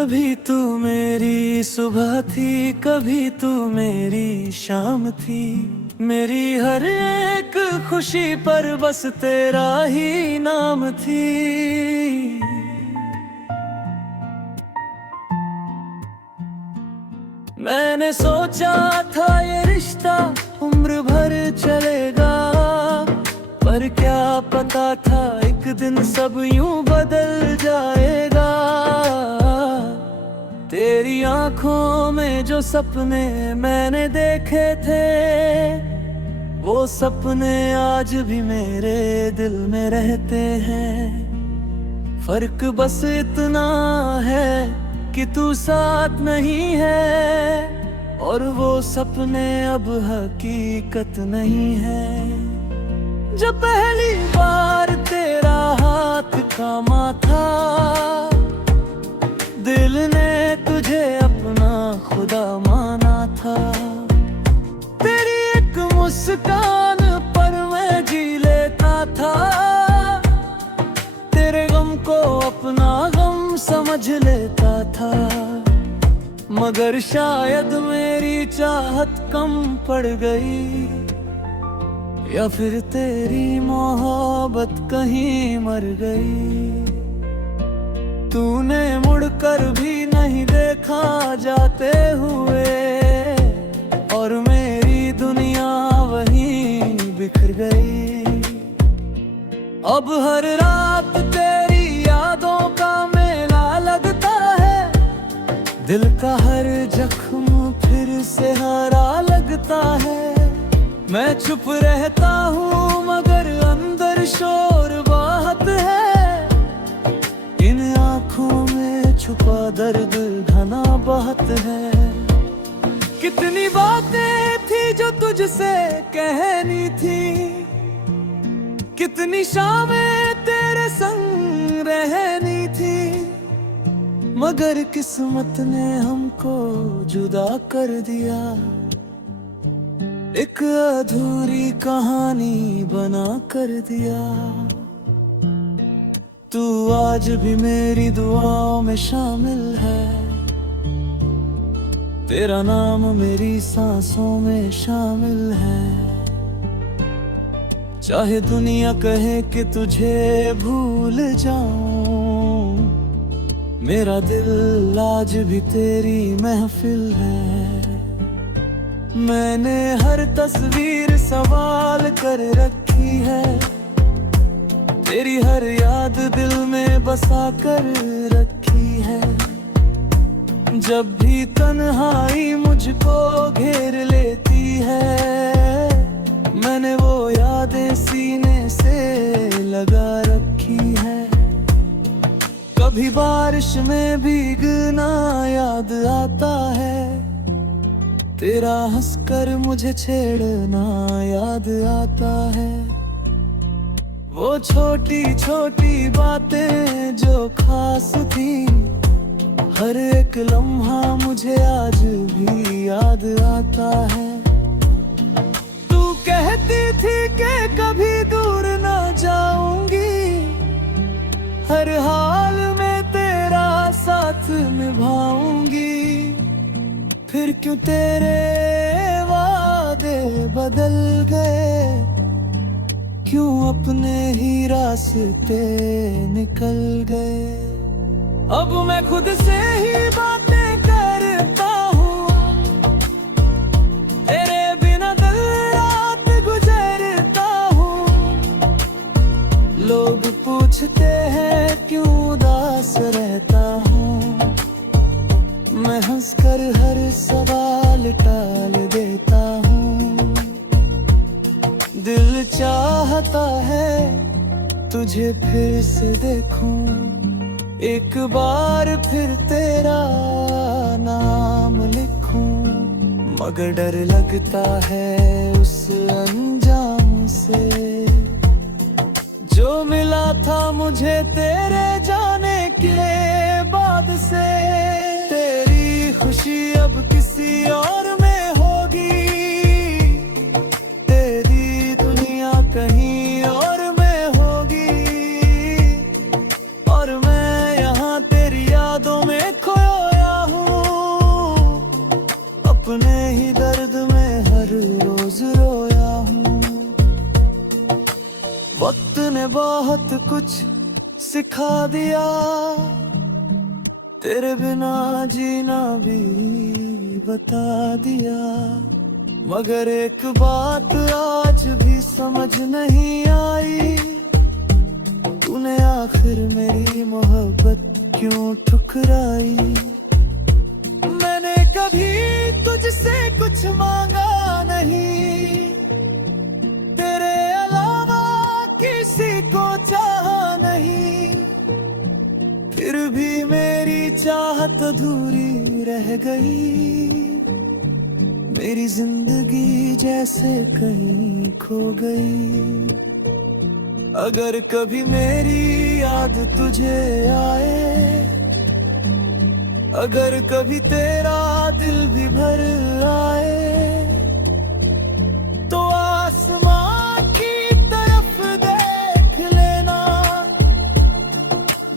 कभी तू मेरी सुबह थी, कभी तू मेरी शाम थी। मेरी हर एक खुशी पर बस तेरा ही नाम थी। मैंने सोचा था ये रिश्ता उम्र भर चलेगा, पर क्या पता था एक दिन सब यूं बदल जाएगा। तेरी आंखों में जो सपने मैंने देखे थे, वो सपने आज भी मेरे दिल में रहते हैं। फर्क बस इतना है कि तू साथ नहीं है, और वो सपने अब हकीकत नहीं है। जब पहली बार तेरा हाथ थामा था, दिल ने तुझे अपना खुदा माना था। तेरी एक मुस्कान पर मैं जी लेता था, तेरे गम को अपना गम समझ लेता था। मगर शायद मेरी चाहत कम पड़ गई, या फिर तेरी मोहब्बत कहीं मर गई। तूने मुड़कर भी नहीं देखा जाते हुए, और मेरी दुनिया वहीं बिखर गई। अब हर रात तेरी यादों का मेला लगता है, दिल का हर जख्म फिर से हरा लगता है। मैं चुप रहता हूँ मगर अंदर शोर बहुत है, इन आँखों में छुपा दर्द घना बहुत है। कितनी बातें थी जो तुझसे कहनी थी, कितनी शामें तेरे संग रहनी थी, मगर किस्मत ने हमको जुदा कर दिया। एक अधूरी कहानी बना कर दिया। तू आज भी मेरी दुआओं में शामिल है, तेरा नाम मेरी सांसों में शामिल है। चाहे दुनिया कहे कि तुझे भूल जाऊं, मेरा दिल आज भी तेरी महफिल है। मैंने हर तस्वीर संभाल कर रखी है, तेरी हर याद दिल में बसा कर रखी है। जब भी तन्हाई मुझको घेर लेती है, मैंने वो यादें सीने से लगा रखी है। कभी बारिश में भीगना याद आता है, तेरा हंसकर मुझे छेड़ना याद आता है। वो छोटी छोटी बातें जो खास थी, हर एक लम्हा मुझे आज भी याद आता है। तू कहती थी कि कभी दूर ना जाऊंगी, हर हाल में तेरा साथ निभाऊंगी। फिर क्यों तेरे वादे बदल गए, क्यों अपने ही रास्ते निकल गए। अब मैं खुद से ही बातें करता हूँ, तेरे बिना दिन रात गुजरता हूँ। लोग पूछते हैं क्यों उदास रहता हूँ, मैं हंसकर हर सवाल टाल देता हूँ। दिल चाहता है तुझे फिर से देखूं, एक बार फिर तेरा नाम लिखूं। मगर डर लगता है उस अंजाम से, जो मिला था मुझे तेरे जाने के बाद से। तेरी खुशी अब किसी और में होगी, तेरी दुनिया कहीं और में होगी, और मैं यहाँ तेरी यादों में खोया ही दर्द में हर रोज रोया हूँ। वक्त ने बहुत कुछ सिखा दिया, तेरे बिना जीना भी बता दिया। मगर एक बात आज भी समझ नहीं आई, तूने आखिर मेरी मोहब्बत क्यों ठुकराई। मैंने कभी तुझसे कुछ मांगा नहीं, तेरे अलावा किसी को चाहा नहीं। फिर भी मेरी चाहत अधूरी रह गई, मेरी जिंदगी जैसे कहीं खो गई। अगर कभी मेरी याद तुझे आए, अगर कभी तेरा दिल भी भर आए, तो आसमां की तरफ देख लेना,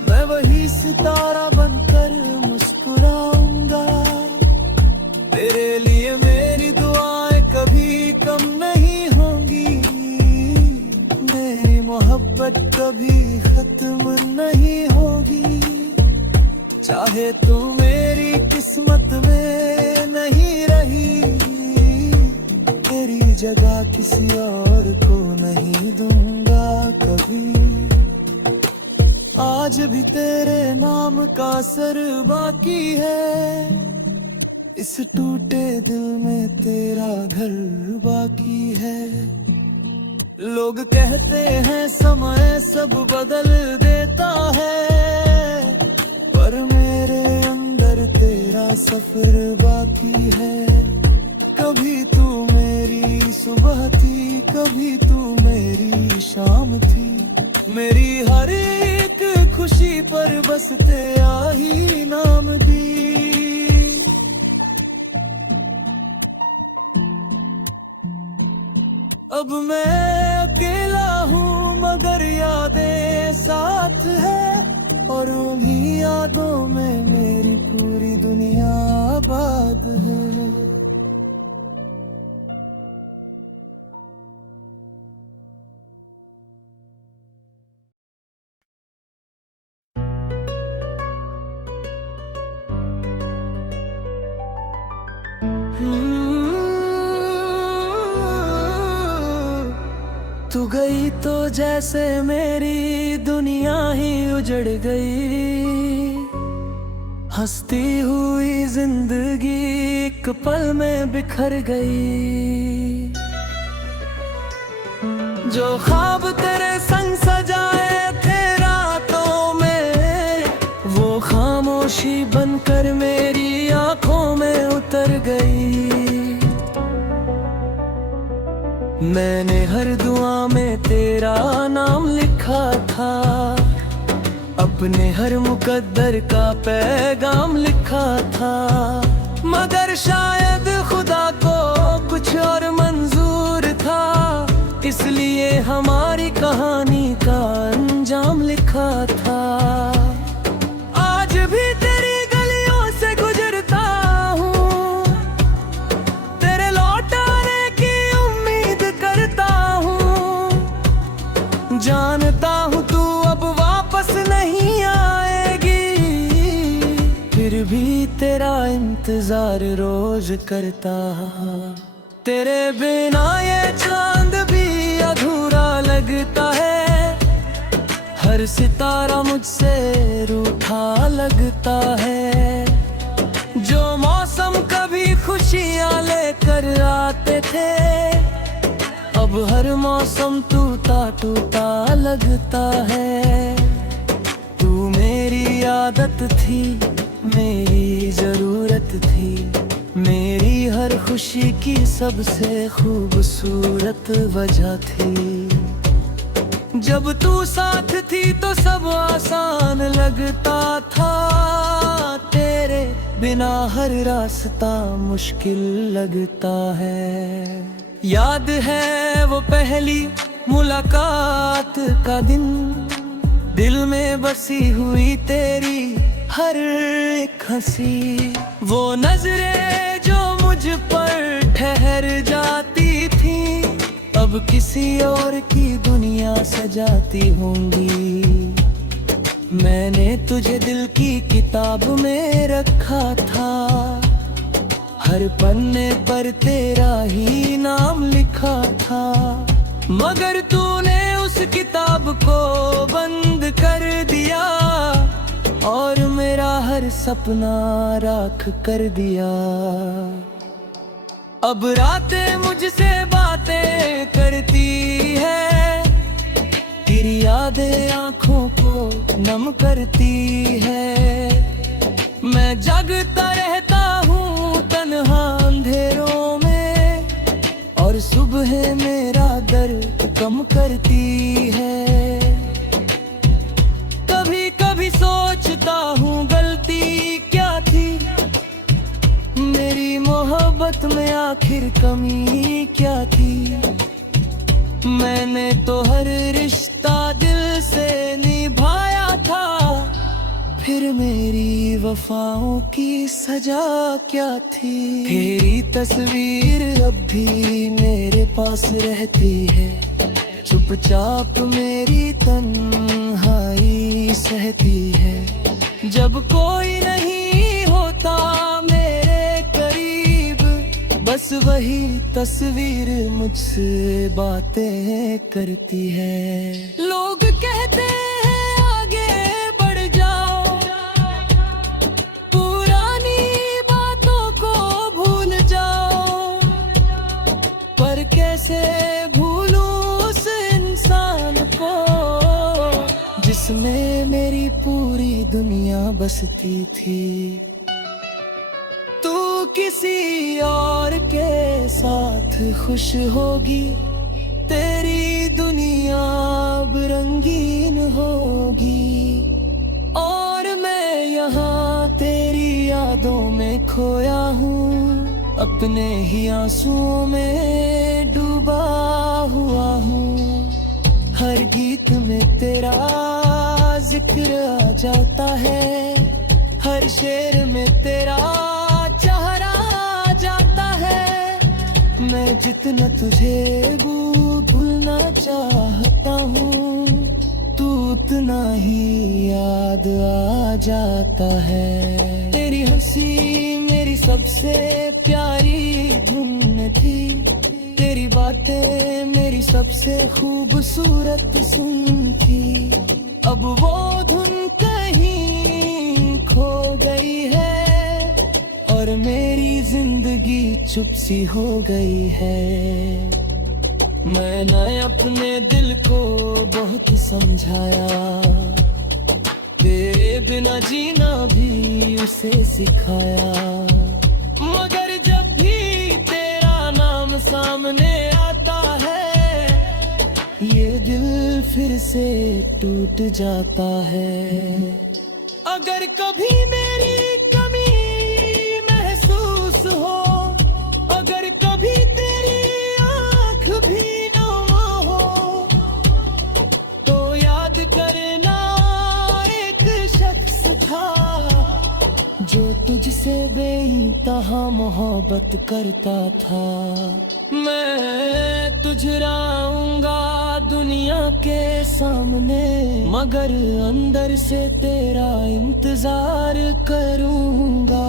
मैं वही सितारा बनकर मुस्कुराऊंगा। तेरे लिए मेरी दुआएं कभी कम नहीं होंगी, मेरी मोहब्बत कभी खत्म नहीं होगी। चाहे तू मेरी किस्मत में नहीं रही, तेरी जगह किसी और को नहीं दूंगा कभी। आज भी तेरे नाम का असर बाकी है, इस टूटे दिल में तेरा घर बाकी है। लोग कहते हैं समय सब बदल देता है, पर मेरे अंदर तेरा सफर बाकी है। कभी तू मेरी सुबह थी, कभी तू मेरी शाम थी, मेरी हर एक खुशी पर बस तेरा ही नाम दी। अब मैं अकेला हूँ मगर यादें साथ है, और उन्हीं यादों में मेरी पूरी दुनिया आबाद है। तू गई तो जैसे मेरी दुनिया ही उजड़ गई, हंसती हुई जिंदगी एक पल में बिखर गई। जो ख्वाब तेरे संग सजाए थे रातों में, वो खामोशी बनकर मेरी आंखों में उतर गई। मैंने हर दुआ में तेरा नाम लिखा था, अपने हर मुकद्दर का पैगाम लिखा था। मगर शायद खुदा को कुछ और मंजूर था, इसलिए हमारी कहानी का अंजाम लिखा था। आज भी तेरी गलियों से गुजरता हूँ, तेरे लौट आने की उम्मीद करता हूँ। जानता हूँ तू अब वापस नहीं आएगी, फिर भी तेरा इंतजार रोज करता। तेरे बिना ये चांद भी अधूरा लगता है, हर सितारा मुझसे रूठा लगता है। जो मौसम कभी खुशियाँ लेकर आते थे, अब हर मौसम टूटा टूटा लगता है। तू मेरी आदत थी, मेरी जरूरत थी, मेरी हर खुशी की सबसे खूबसूरत वजह थी। जब तू साथ थी तो सब आसान लगता था, तेरे बिना हर रास्ता मुश्किल लगता है। याद है वो पहली मुलाकात का दिन, दिल में बसी हुई तेरी हर एक हंसी। वो नजरें जो मुझ पर ठहर जाती थी, अब किसी और की दुनिया सजाती होंगी। मैंने तुझे दिल की किताब में रखा था, हर पन्ने पर तेरा ही नाम लिखा था। मगर तूने उस किताब को बंद कर दिया और मेरा हर सपना राख कर दिया। अब रातें मुझसे बातें करती है, तेरी यादें आँखों को नम करती है। मैं जागता रहता हूँ तन्हा अंधेरों में, और सुबह मेरा दर्द कम करती है। कभी कभी सोचता हूँ गलती क्या थी, मेरी मोहब्बत में आखिर कमी क्या थी। मैंने तो हर रिश्ता दिल से निभाया था, फिर मेरी वफाओं की सजा क्या थी। तेरी तस्वीर अब भी मेरे पास रहती है, चुपचाप मेरी तन्हाई सहती है। जब कोई नहीं होता मेरे करीब, बस वही तस्वीर मुझसे बातें करती है। लोग कहते हैं आगे बढ़ जाओ, पुरानी बातों को भूल जाओ, पर कैसे भूलूं उस इंसान को जिसमें मेरी पूरी दुनिया बसती थी। तू किसी और के साथ खुश होगी, तेरी दुनिया अब रंगीन होगी, और मैं यहाँ तेरी यादों में खोया हूँ, अपने ही आंसुओं में डूबा हुआ हूँ। हर गीत में तेरा जिक्र आ जाता है, हर शेर में तेरा चेहरा आ जाता है। मैं जितना तुझे भूलना चाहता हूँ, तू उतना ही याद आ जाता है। तेरी हंसी मेरी सबसे प्यारी धुन थी, तेरी बातें मेरी सबसे खूबसूरत सुन थी। अब वो धुन कहीं खो गई है, और मेरी जिंदगी चुप सी हो गई है। मैंने अपने दिल को बहुत समझाया, तेरे बिना जीना भी उसे सिखाया। मगर जब भी तेरा नाम सामने आता है, ये दिल फिर से टूट जाता है। अगर कभी मेरी कमी महसूस हो, अगर कभी तेरी आँख भी नम हो, तो याद करना एक शख्स था जो तुझसे बेइंतहा मोहब्बत करता था। मैं तुझराऊंगा दुनिया के सामने, मगर अंदर से तेरा इंतजार करूंगा।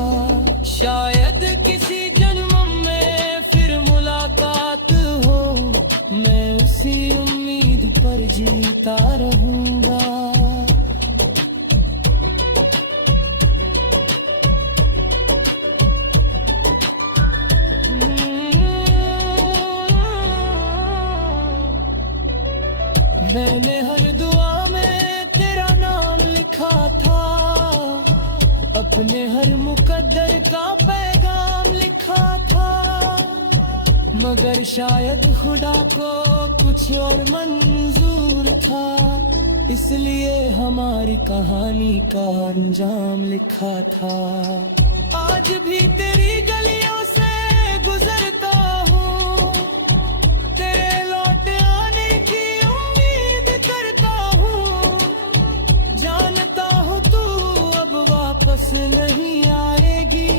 शायद किसी जन्म में फिर मुलाकात हो, मैं उसी उम्मीद पर जीता रहूंगा। मैंने हर दुआ में तेरा नाम लिखा था, अपने हर मुकद्दर का पैगाम लिखा था। मगर शायद खुदा को कुछ और मंजूर था, इसलिए हमारी कहानी का अंजाम लिखा था। आज भी तेरी गलियों से गुजरता हूँ, तेरे लौट आने की उम्मीद करता हूँ। जानता हूँ तू अब वापस नहीं आएगी,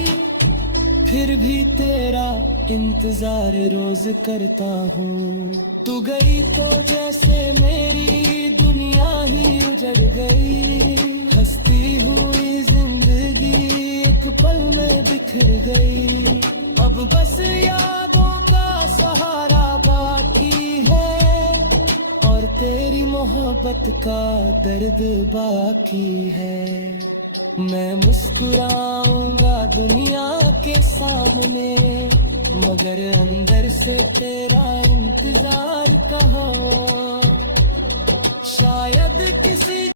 फिर भी तेरा इंतजार रोज करता हूँ। तू गई तो जैसे मेरी दुनिया ही उजड़ गई, हंसती हुई जिंदगी एक पल में बिखर गई। अब बस यादों का सहारा बाकी है, और तेरी मोहब्बत का दर्द बाकी है। मैं मुस्कुराऊंगा दुनिया के सामने, मगर अंदर से तेरा इंतजार कहाँ। शायद किसी